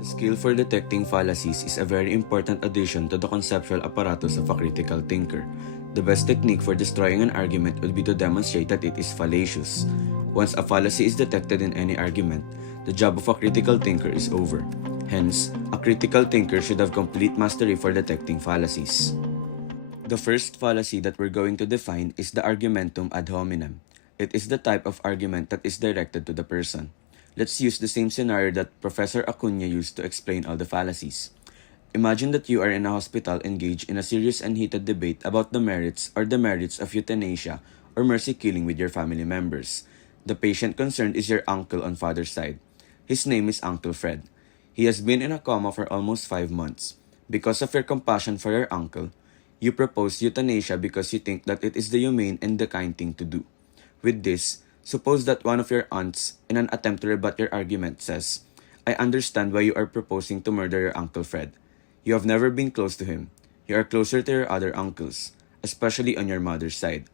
The skill for detecting fallacies is a very important addition to the conceptual apparatus of a critical thinker. The best technique for destroying an argument would be to demonstrate that it is fallacious. Once a fallacy is detected in any argument, the job of a critical thinker is over. Hence, a critical thinker should have complete mastery for detecting fallacies. The first fallacy that we're going to define is the argumentum ad hominem. It is the type of argument that is directed to the person. Let's use the same scenario that Professor Acuna used to explain all the fallacies. Imagine that you are in a hospital engaged in a serious and heated debate about the merits or demerits of euthanasia or mercy killing with your family members. The patient concerned is your uncle on father's side. His name is Uncle Fred. He has been in a coma for almost 5 months. Because of your compassion for your uncle, you propose euthanasia because you think that it is the humane and the kind thing to do. With this, suppose that one of your aunts, in an attempt to rebut your argument, says, "I understand why you are proposing to murder your Uncle Fred. You have never been close to him. You are closer to your other uncles, especially on your mother's side.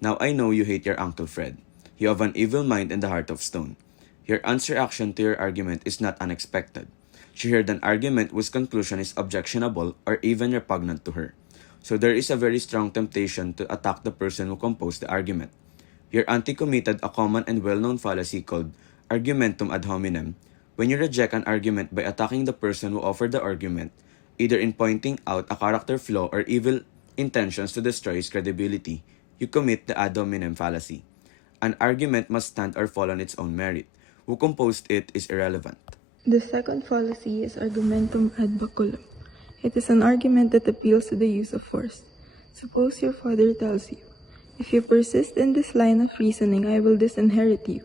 Now I know you hate your Uncle Fred. You have an evil mind and the heart of stone." Your aunt's reaction to your argument is not unexpected. She heard an argument whose conclusion is objectionable or even repugnant to her. So there is a very strong temptation to attack the person who composed the argument. Your auntie committed a common and well-known fallacy called argumentum ad hominem. When you reject an argument by attacking the person who offered the argument, either in pointing out a character flaw or evil intentions to destroy his credibility, you commit the ad hominem fallacy. An argument must stand or fall on its own merit. Who composed it is irrelevant. The second fallacy is argumentum ad baculum. It is an argument that appeals to the use of force. Suppose your father tells you, "If you persist in this line of reasoning, I will disinherit you,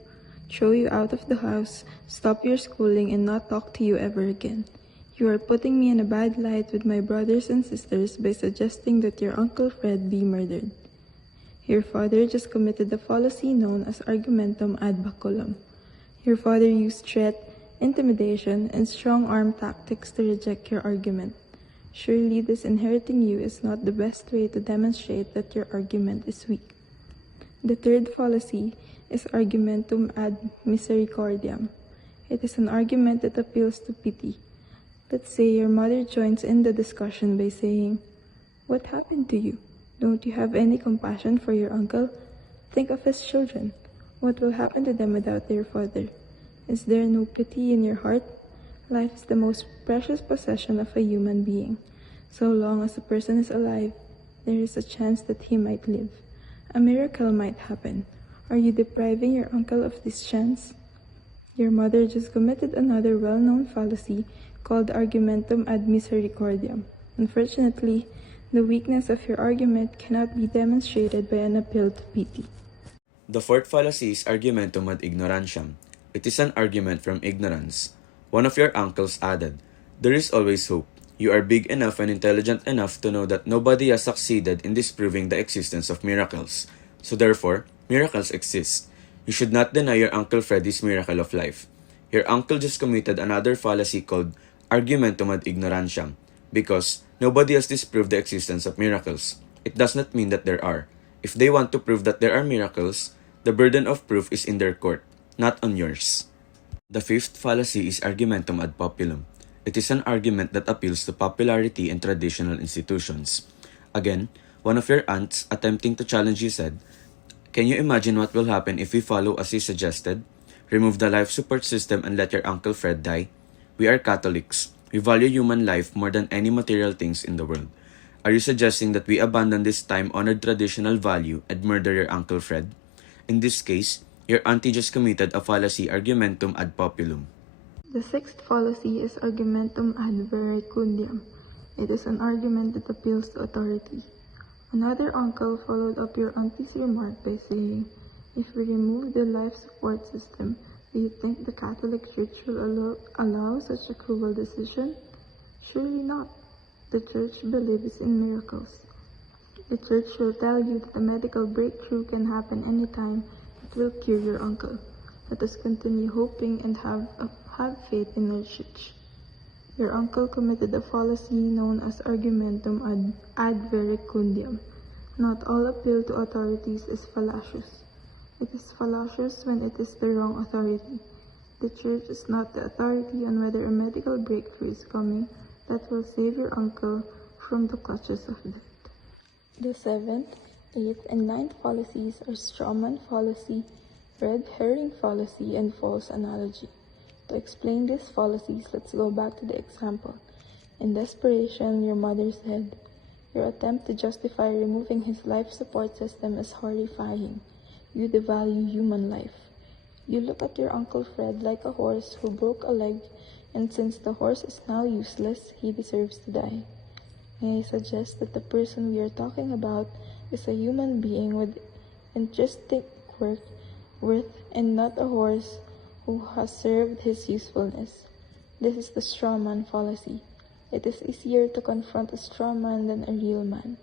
throw you out of the house, stop your schooling, and not talk to you ever again. You are putting me in a bad light with my brothers and sisters by suggesting that your Uncle Fred be murdered." Your father just committed the fallacy known as argumentum ad baculum. Your father used threat, intimidation, and strong-arm tactics to reject your argument. Surely disinheriting you is not the best way to demonstrate that your argument is weak. The third fallacy is argumentum ad misericordiam. It is an argument that appeals to pity. Let's say your mother joins in the discussion by saying, "What happened to you? Don't you have any compassion for your uncle? Think of his children. What will happen to them without their father? Is there no pity in your heart? Life is the most precious possession of a human being. So long as a person is alive, there is a chance that he might live. A miracle might happen. Are you depriving your uncle of this chance?" Your mother just committed another well-known fallacy called argumentum ad misericordiam. Unfortunately, the weakness of your argument cannot be demonstrated by an appeal to pity. The fourth fallacy is argumentum ad ignorantiam. It is an argument from ignorance. One of your uncles added, "There is always hope. You are big enough and intelligent enough to know that nobody has succeeded in disproving the existence of miracles. So therefore, miracles exist. You should not deny your Uncle Freddy's miracle of life." Your uncle just committed another fallacy called argumentum ad ignorantiam, because nobody has disproved the existence of miracles. It does not mean that there are. If they want to prove that there are miracles, the burden of proof is in their court, not on yours. The fifth fallacy is argumentum ad populum. It is an argument that appeals to popularity and traditional institutions. Again, one of your aunts attempting to challenge you said, "Can you imagine what will happen if we follow as you suggested? Remove the life support system and let your Uncle Fred die? We are Catholics. We value human life more than any material things in the world. Are you suggesting that we abandon this time-honored traditional value and murder your Uncle Fred?" In this case, your auntie just committed a fallacy argumentum ad populum. The sixth fallacy is argumentum ad verecundiam. It is an argument that appeals to authority. Another uncle followed up your auntie's remark by saying, "If we remove the life support system, do you think the Catholic Church will allow such a cruel decision? Surely not. The Church believes in miracles. The Church will tell you that a medical breakthrough can happen anytime that will cure your uncle. Let us continue hoping and have faith in our Church." Your uncle committed a fallacy known as argumentum ad verecundiam. Not all appeal to authorities is fallacious. It is fallacious when it is the wrong authority. The church is not the authority on whether a medical breakthrough is coming that will save your uncle from the clutches of death. The seventh, eighth, and ninth fallacies are strawman fallacy, red herring fallacy, and false analogy. To explain these fallacies, let's go back to the example. In desperation, your mother said, "Your attempt to justify removing his life support system is horrifying. You devalue human life. You look at your Uncle Fred like a horse who broke a leg, and since the horse is now useless, he deserves to die." May I suggest that the person we are talking about is a human being with intrinsic worth and not a horse who has served his usefulness. This is the strawman fallacy. It is easier to confront a strawman than a real man.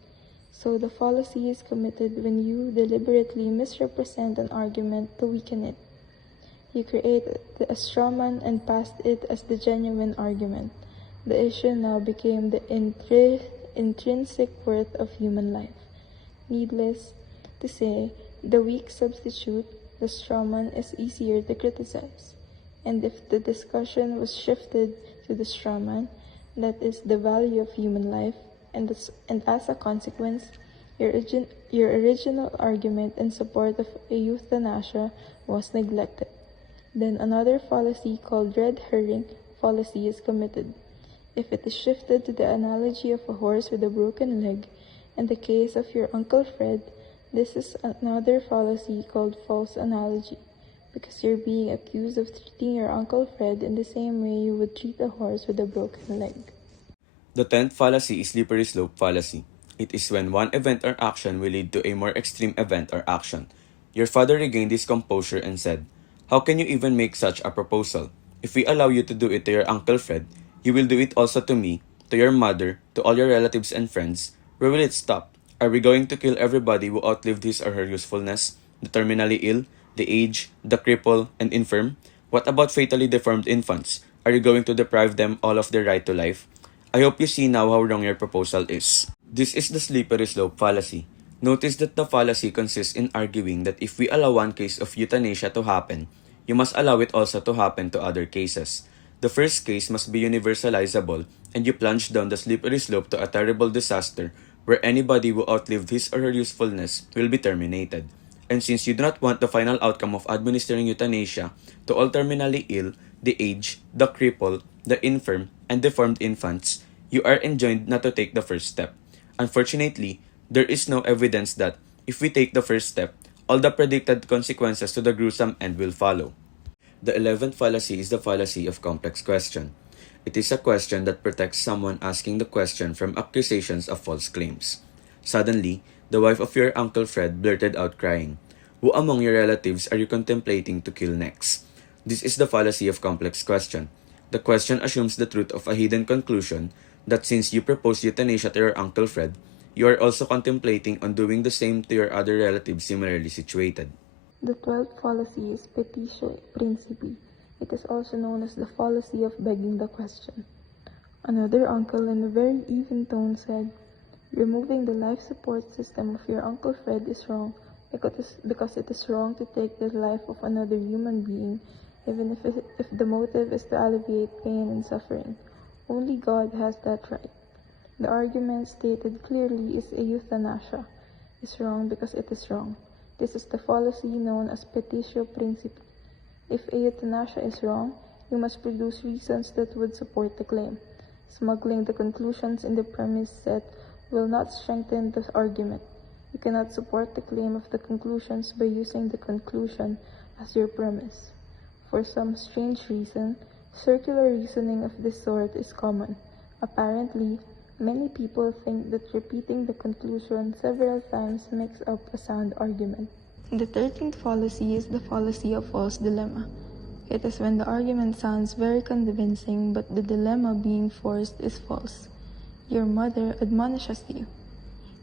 So the fallacy is committed when you deliberately misrepresent an argument to weaken it. You created a strawman and passed it as the genuine argument. The issue now became the intrinsic worth of human life. Needless to say, the weak substitute, the strawman, is easier to criticize. And if the discussion was shifted to the strawman, that is the value of human life, and as a consequence, your original argument in support of euthanasia was neglected. Then another fallacy called red herring fallacy is committed. If it is shifted to the analogy of a horse with a broken leg, in the case of your Uncle Fred, this is another fallacy called false analogy, because you're being accused of treating your Uncle Fred in the same way you would treat a horse with a broken leg. The 10th fallacy is slippery slope fallacy. It is when one event or action will lead to a more extreme event or action. Your father regained his composure and said, "How can you even make such a proposal? If we allow you to do it to your Uncle Fred, you will do it also to me, to your mother, to all your relatives and friends. Where will it stop? Are we going to kill everybody who outlived his or her usefulness? The terminally ill, the aged, the crippled, and infirm? What about fatally deformed infants? Are you going to deprive them all of their right to life? I hope you see now how wrong your proposal is." This is the slippery slope fallacy. Notice that the fallacy consists in arguing that if we allow one case of euthanasia to happen, you must allow it also to happen to other cases. The first case must be universalizable, and you plunge down the slippery slope to a terrible disaster where anybody who outlived his or her usefulness will be terminated. And since you do not want the final outcome of administering euthanasia to all terminally ill, the aged, the crippled, the infirm, and deformed infants, you are enjoined not to take the first step. Unfortunately, there is no evidence that, if we take the first step, all the predicted consequences to the gruesome end will follow. The 11th fallacy is the fallacy of complex question. It is a question that protects someone asking the question from accusations of false claims. Suddenly, the wife of your Uncle Fred blurted out crying, "Who among your relatives are you contemplating to kill next?" This is the fallacy of complex question. The question assumes the truth of a hidden conclusion that since you proposed euthanasia to your Uncle Fred, you are also contemplating on doing the same to your other relatives similarly situated. The 12th fallacy is petitio principii. It is also known as the fallacy of begging the question. Another uncle in a very even tone said, "Removing the life support system of your Uncle Fred is wrong because it is wrong to take the life of another human being, even if the motive is to alleviate pain and suffering. Only God has that right. The argument stated clearly is a euthanasia is wrong because it is wrong. This is the fallacy known as petitio principii. If a euthanasia is wrong, you must produce reasons that would support the claim. Smuggling the conclusions in the premise set will not strengthen the argument. You cannot support the claim of the conclusions by using the conclusion as your premise. For some strange reason, circular reasoning of this sort is common. Apparently, many people think that repeating the conclusion several times makes up a sound argument. The 13th fallacy is the fallacy of false dilemma. It is when the argument sounds very convincing but the dilemma being forced is false. Your mother admonishes you.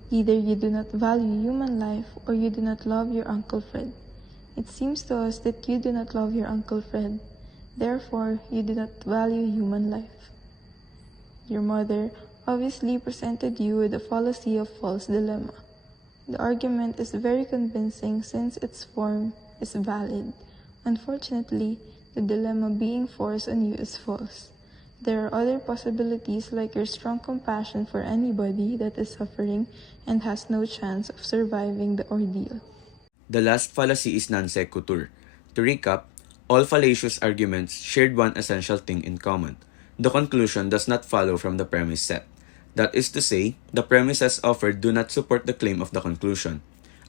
Either you do not value human life or you do not love your Uncle Fred. It seems to us that you do not love your Uncle Fred. Therefore, you do not value human life. Your mother obviously presented you with a fallacy of false dilemma. The argument is very convincing since its form is valid. Unfortunately, the dilemma being forced on you is false. There are other possibilities like your strong compassion for anybody that is suffering and has no chance of surviving the ordeal. The last fallacy is non sequitur. To recap, all fallacious arguments shared one essential thing in common. The conclusion does not follow from the premise set. That is to say, the premises offered do not support the claim of the conclusion.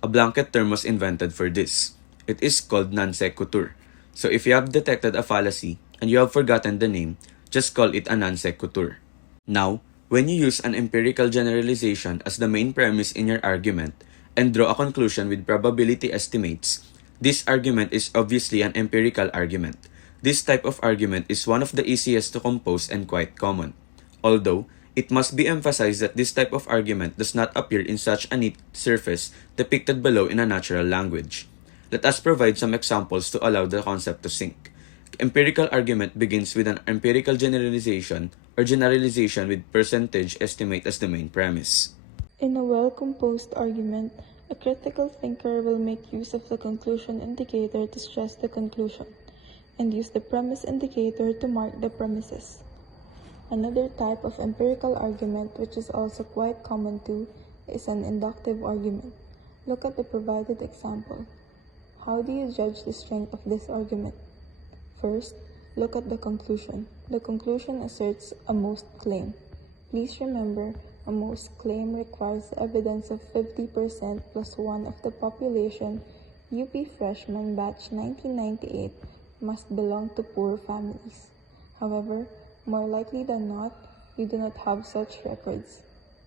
A blanket term was invented for this. It is called non sequitur. So if you have detected a fallacy and you have forgotten the name, just call it a non sequitur. Now, when you use an empirical generalization as the main premise in your argument and draw a conclusion with probability estimates, this argument is obviously an empirical argument. This type of argument is one of the easiest to compose and quite common. Although, it must be emphasized that this type of argument does not appear in such a neat surface depicted below in a natural language. Let us provide some examples to allow the concept to sink. Empirical argument begins with an empirical generalization or generalization with percentage estimate as the main premise. In a well-composed argument, a critical thinker will make use of the conclusion indicator to stress the conclusion, and use the premise indicator to mark the premises. Another type of empirical argument, which is also quite common too, is an inductive argument. Look at the provided example. How do you judge the strength of this argument? First, look at the conclusion. The conclusion asserts a most claim. Please remember, a most claim requires the evidence of 50% plus 1 of the population. UP freshman batch 1998 must belong to poor families. However, more likely than not, you do not have such records.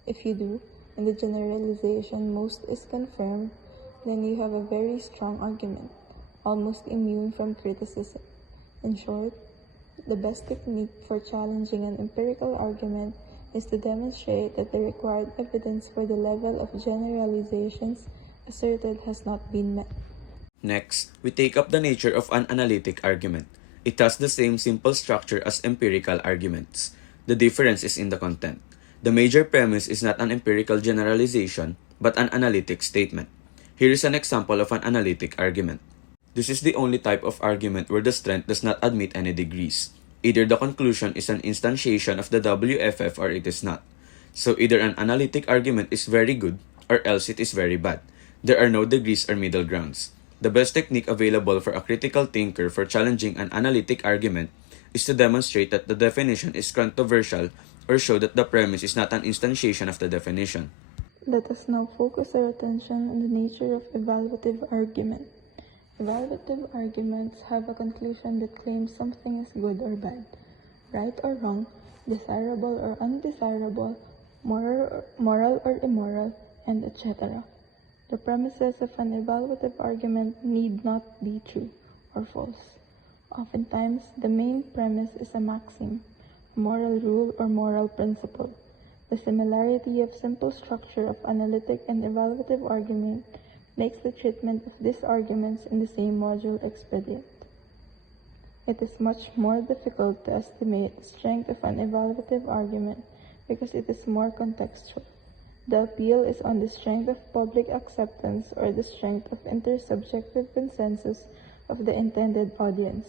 If you do, and the generalization most is confirmed, then you have a very strong argument, almost immune from criticism. In short, the best technique for challenging an empirical argument is to demonstrate that the required evidence for the level of generalizations asserted has not been met. Next, we take up the nature of an analytic argument. It has the same simple structure as empirical arguments. The difference is in the content. The major premise is not an empirical generalization, but an analytic statement. Here is an example of an analytic argument. This is the only type of argument where the strength does not admit any degrees. Either the conclusion is an instantiation of the WFF or it is not. So either an analytic argument is very good or else it is very bad. There are no degrees or middle grounds. The best technique available for a critical thinker for challenging an analytic argument is to demonstrate that the definition is controversial or show that the premise is not an instantiation of the definition. Let us now focus our attention on the nature of evaluative argument. Evaluative arguments have a conclusion that claims something is good or bad, right or wrong, desirable or undesirable, moral or immoral, and etc. The premises of an evaluative argument need not be true or false. Oftentimes, the main premise is a maxim, a moral rule or moral principle. The similarity of simple structure of analytic and evaluative argument makes the treatment of these arguments in the same module expedient. It is much more difficult to estimate the strength of an evaluative argument because it is more contextual. The appeal is on the strength of public acceptance or the strength of intersubjective consensus of the intended audience.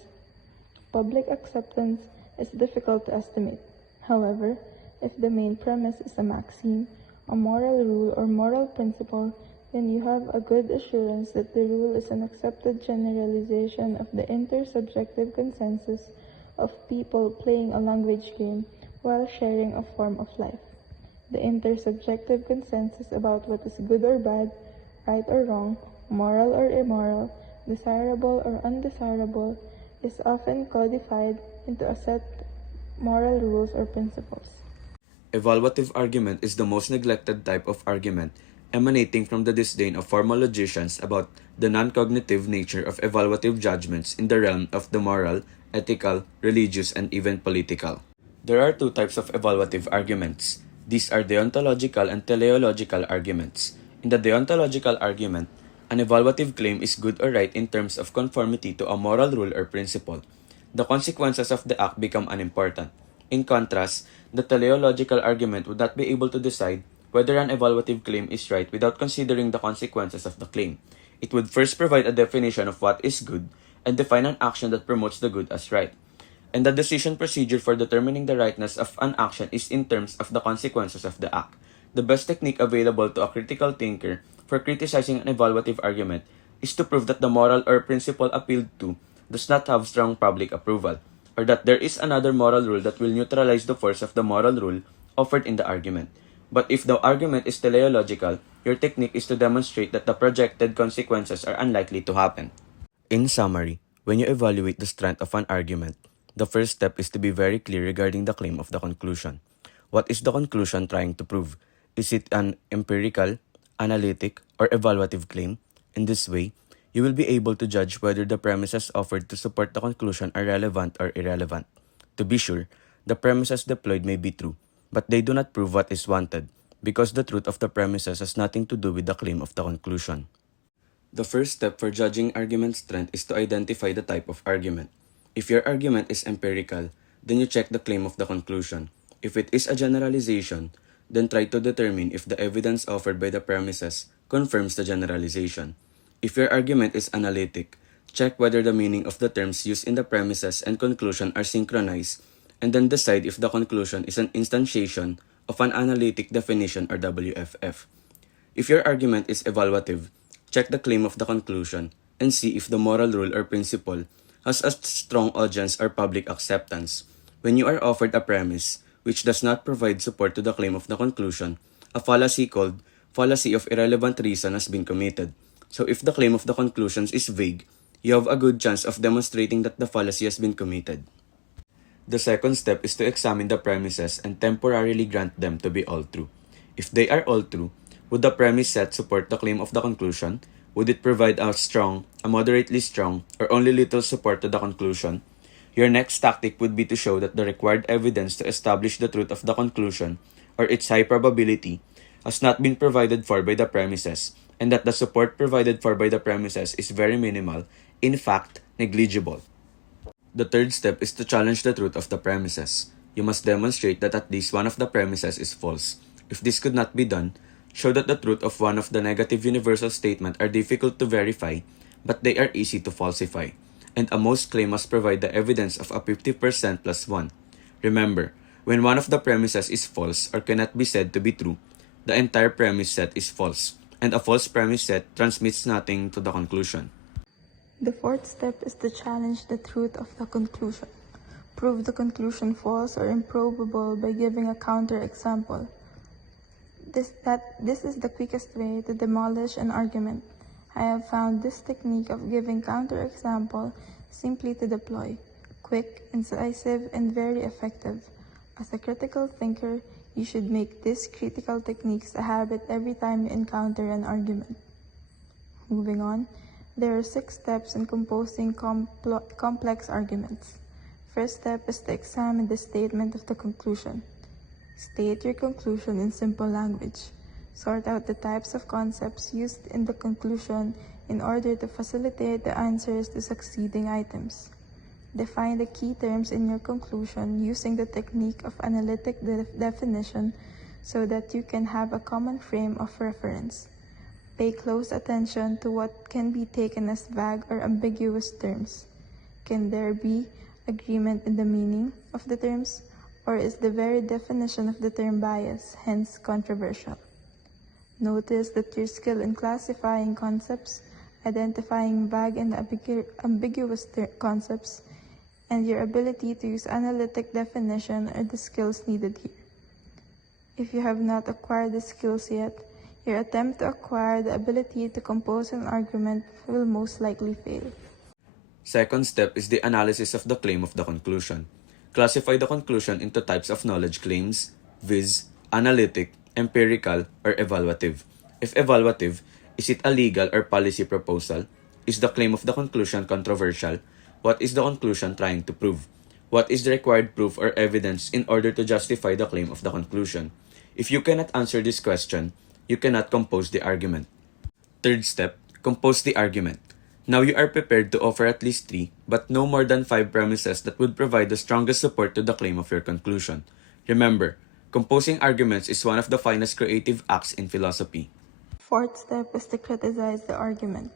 Public acceptance is difficult to estimate. However, if the main premise is a maxim, a moral rule or moral principle, then you have a good assurance that the rule is an accepted generalization of the intersubjective consensus of people playing a language game while sharing a form of life. The intersubjective consensus about what is good or bad, right or wrong, moral or immoral, desirable or undesirable, is often codified into a set moral rules or principles. Evaluative argument is the most neglected type of argument, emanating from the disdain of formal logicians about the non-cognitive nature of evaluative judgments in the realm of the moral, ethical, religious, and even political. There are two types of evaluative arguments. These are deontological and teleological arguments. In the deontological argument, an evaluative claim is good or right in terms of conformity to a moral rule or principle. The consequences of the act become unimportant. In contrast, the teleological argument would not be able to decide whether an evaluative claim is right without considering the consequences of the claim. It would first provide a definition of what is good and define an action that promotes the good as right. And the decision procedure for determining the rightness of an action is in terms of the consequences of the act. The best technique available to a critical thinker for criticizing an evaluative argument is to prove that the moral or principle appealed to does not have strong public approval, or that there is another moral rule that will neutralize the force of the moral rule offered in the argument. But if the argument is teleological, your technique is to demonstrate that the projected consequences are unlikely to happen. In summary, when you evaluate the strength of an argument, the first step is to be very clear regarding the claim of the conclusion. What is the conclusion trying to prove? Is it an empirical, analytic, or evaluative claim? In this way, you will be able to judge whether the premises offered to support the conclusion are relevant or irrelevant. To be sure, the premises deployed may be true, but they do not prove what is wanted, because the truth of the premises has nothing to do with the claim of the conclusion. The first step for judging argument strength is to identify the type of argument. If your argument is empirical, then you check the claim of the conclusion. If it is a generalization, then try to determine if the evidence offered by the premises confirms the generalization. If your argument is analytic, check whether the meaning of the terms used in the premises and conclusion are synchronized, and then decide if the conclusion is an instantiation of an analytic definition or WFF. If your argument is evaluative, check the claim of the conclusion and see if the moral rule or principle has a strong audience or public acceptance. When you are offered a premise which does not provide support to the claim of the conclusion, a fallacy called fallacy of irrelevant reason has been committed. So if the claim of the conclusions is vague, you have a good chance of demonstrating that the fallacy has been committed. The second step is to examine the premises and temporarily grant them to be all true. If they are all true, would the premise set support the claim of the conclusion? Would it provide a strong, a moderately strong, or only little support to the conclusion? Your next tactic would be to show that the required evidence to establish the truth of the conclusion, or its high probability, has not been provided for by the premises, and that the support provided for by the premises is very minimal, in fact, negligible. The third step is to challenge the truth of the premises. You must demonstrate that at least one of the premises is false. If this could not be done, show that the truth of one of the negative universal statements are difficult to verify, but they are easy to falsify. And a most claim must provide the evidence of a 50% plus 1. Remember, when one of the premises is false or cannot be said to be true, the entire premise set is false, and a false premise set transmits nothing to the conclusion. The fourth step is to challenge the truth of the conclusion. Prove the conclusion false or improbable by giving a counter-example. This is the quickest way to demolish an argument. I have found this technique of giving counter-example simply to deploy, quick, incisive, and very effective. As a critical thinker, you should make these critical techniques a habit every time you encounter an argument. Moving on, there are 6 steps in composing complex arguments. First step is to examine the statement of the conclusion. State your conclusion in simple language. Sort out the types of concepts used in the conclusion in order to facilitate the answers to succeeding items. Define the key terms in your conclusion using the technique of analytic definition so that you can have a common frame of reference. Pay close attention to what can be taken as vague or ambiguous terms. Can there be agreement in the meaning of the terms, or is the very definition of the term biased, hence controversial? Notice that your skill in classifying concepts, identifying vague and ambiguous concepts, and your ability to use analytic definition are the skills needed here. If you have not acquired the skills yet, your attempt to acquire the ability to compose an argument will most likely fail. Second step is the analysis of the claim of the conclusion. Classify the conclusion into types of knowledge claims, viz., analytic, empirical, or evaluative. If evaluative, is it a legal or policy proposal? Is the claim of the conclusion controversial? What is the conclusion trying to prove? What is the required proof or evidence in order to justify the claim of the conclusion? If you cannot answer this question, you cannot compose the argument. Third step, compose the argument. Now you are prepared to offer at least 3, but no more than 5 premises that would provide the strongest support to the claim of your conclusion. Remember, composing arguments is one of the finest creative acts in philosophy. Fourth step is to criticize the argument.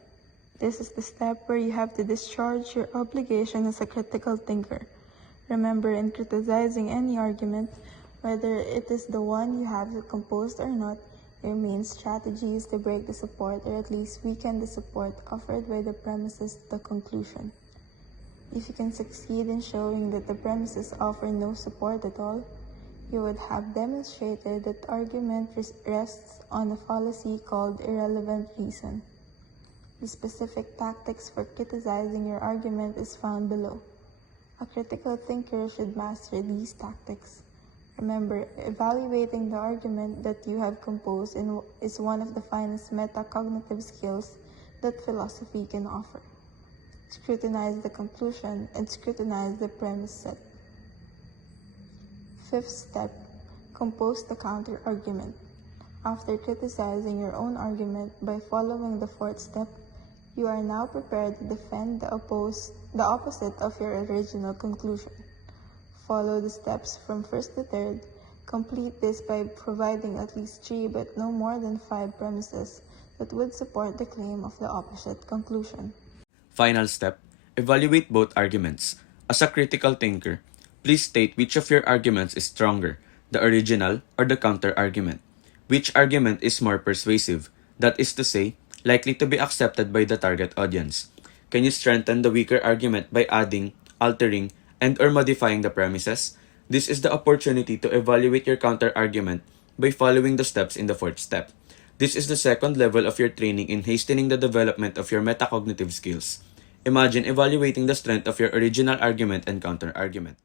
This is the step where you have to discharge your obligation as a critical thinker. Remember, in criticizing any argument, whether it is the one you have composed or not, your main strategy is to break the support or at least weaken the support offered by the premises to the conclusion. If you can succeed in showing that the premises offer no support at all, you would have demonstrated that the argument rests on a fallacy called irrelevant reason. The specific tactics for criticizing your argument is found below. A critical thinker should master these tactics. Remember, evaluating the argument that you have composed is one of the finest metacognitive skills that philosophy can offer. Scrutinize the conclusion and scrutinize the premise set. Fifth step, compose the counter-argument. After criticizing your own argument by following the fourth step, you are now prepared to defend the opposite of your original conclusion. Follow the steps from first to third. Complete this by providing at least 3 but no more than 5 premises that would support the claim of the opposite conclusion. Final step, evaluate both arguments. As a critical thinker, please state which of your arguments is stronger, the original or the counter-argument. Which argument is more persuasive, that is to say, likely to be accepted by the target audience. Can you strengthen the weaker argument by adding, altering, and/or modifying the premises? This is the opportunity to evaluate your counter-argument by following the steps in the fourth step. This is the second level of your training in hastening the development of your metacognitive skills. Imagine evaluating the strength of your original argument and counter-argument.